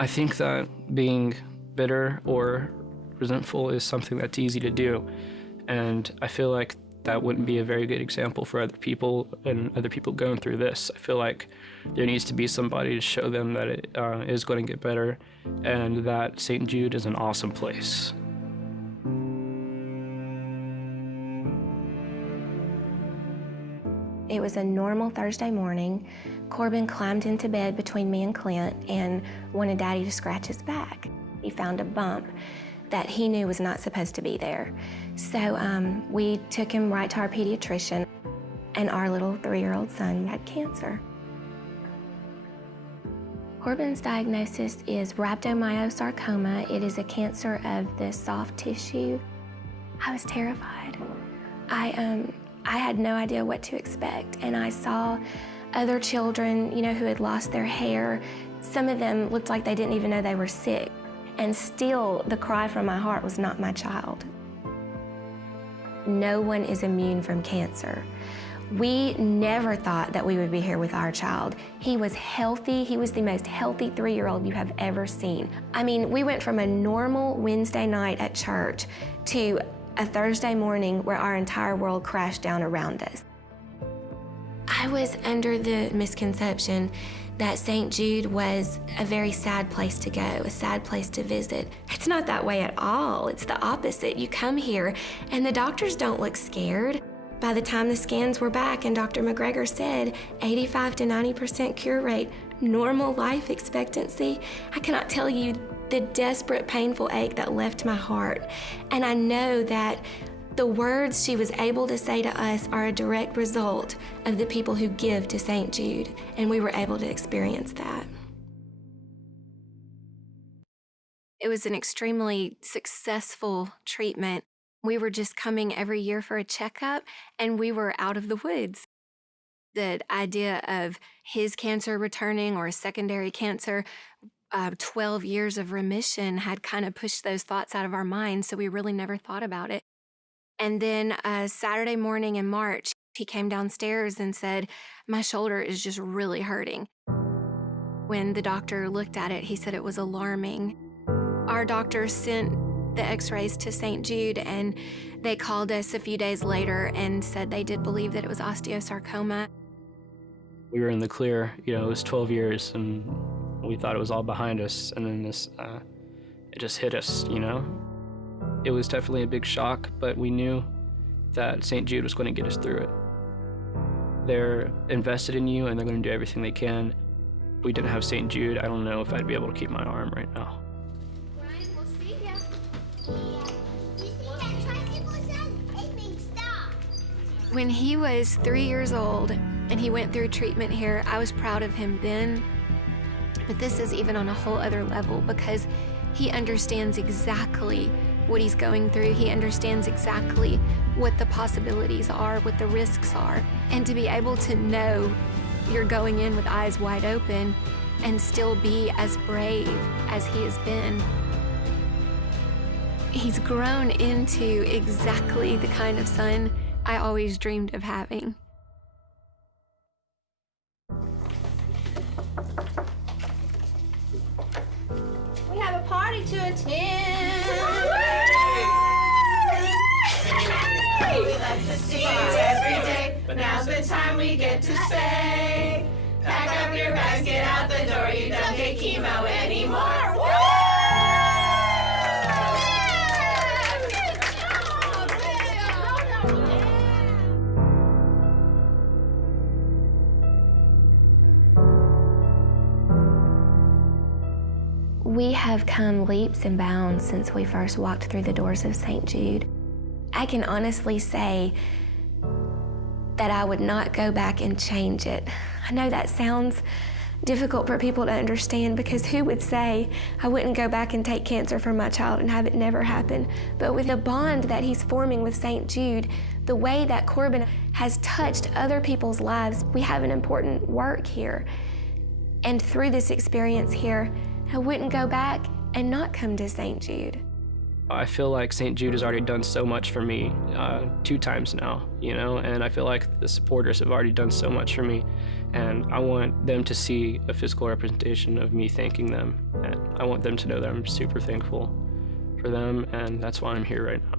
I think that being bitter or resentful is something that's easy to do, and I feel like that wouldn't be a very good example for other people and other people going through this. I feel like there needs to be somebody to show them that it is going to get better and that St. Jude is an awesome place. It was a normal Thursday morning. Corbin climbed into bed between me and Clint and wanted Daddy to scratch his back. He found a bump that he knew was not supposed to be there. So we took him right to our pediatrician, and our little 3-year-old son had cancer. Corbin's diagnosis is rhabdomyosarcoma. It is a cancer of the soft tissue. I was terrified. I had no idea what to expect, and I saw other children, who had lost their hair. Some of them looked like they didn't even know they were sick. And still, the cry from my heart was not my child. No one is immune from cancer. We never thought that we would be here with our child. He was healthy. He was the most healthy 3-year-old you have ever seen. I mean, we went from a normal Wednesday night at church to a Thursday morning where our entire world crashed down around us. I was under the misconception that St. Jude was a very sad place to go, a sad place to visit. It's not that way at all. It's the opposite. You come here and the doctors don't look scared. By the time the scans were back and Dr. McGregor said 85 to 90% cure rate, normal life expectancy, I cannot tell you the desperate, painful ache that left my heart. And I know that the words she was able to say to us are a direct result of the people who give to St. Jude, and we were able to experience that. It was an extremely successful treatment. We were just coming every year for a checkup, and we were out of the woods. The idea of his cancer returning or a secondary cancer, 12 years of remission had kind of pushed those thoughts out of our minds, so we really never thought about it. And then Saturday morning in March, he came downstairs and said, "My shoulder is just really hurting." When the doctor looked at it, he said it was alarming. Our doctor sent the x-rays to St. Jude, and they called us a few days later and said they did believe that it was osteosarcoma. We were in the clear, it was 12 years, and we thought it was all behind us, and then this, it just hit us, It was definitely a big shock, but we knew that St. Jude was going to get us through it. They're invested in you, and they're going to do everything they can. If we didn't have St. Jude, I don't know if I'd be able to keep my arm right now. Brian, we'll see ya. You see that tricycle son? It means stop. When he was 3 years old and he went through treatment here, I was proud of him then. But this is even on a whole other level because he understands exactly what he's going through. He understands exactly what the possibilities are, what the risks are. And to be able to know you're going in with eyes wide open and still be as brave as he has been. He's grown into exactly the kind of son I always dreamed of having. We have a party to attend. We like to see you every day, but now's the time we get to say, pack up your bags, get out the door, you don't get chemo anymore. We have come leaps and bounds since we first walked through the doors of St. Jude. I can honestly say that I would not go back and change it. I know that sounds difficult for people to understand because who would say I wouldn't go back and take cancer for my child and have it never happen? But with the bond that he's forming with St. Jude, the way that Corbin has touched other people's lives, we have an important work here. And through this experience here, I wouldn't go back and not come to St. Jude. I feel like St. Jude has already done so much for me 2 times now, you know, and I feel like the supporters have already done so much for me, and I want them to see a physical representation of me thanking them, and I want them to know that I'm super thankful for them, and that's why I'm here right now.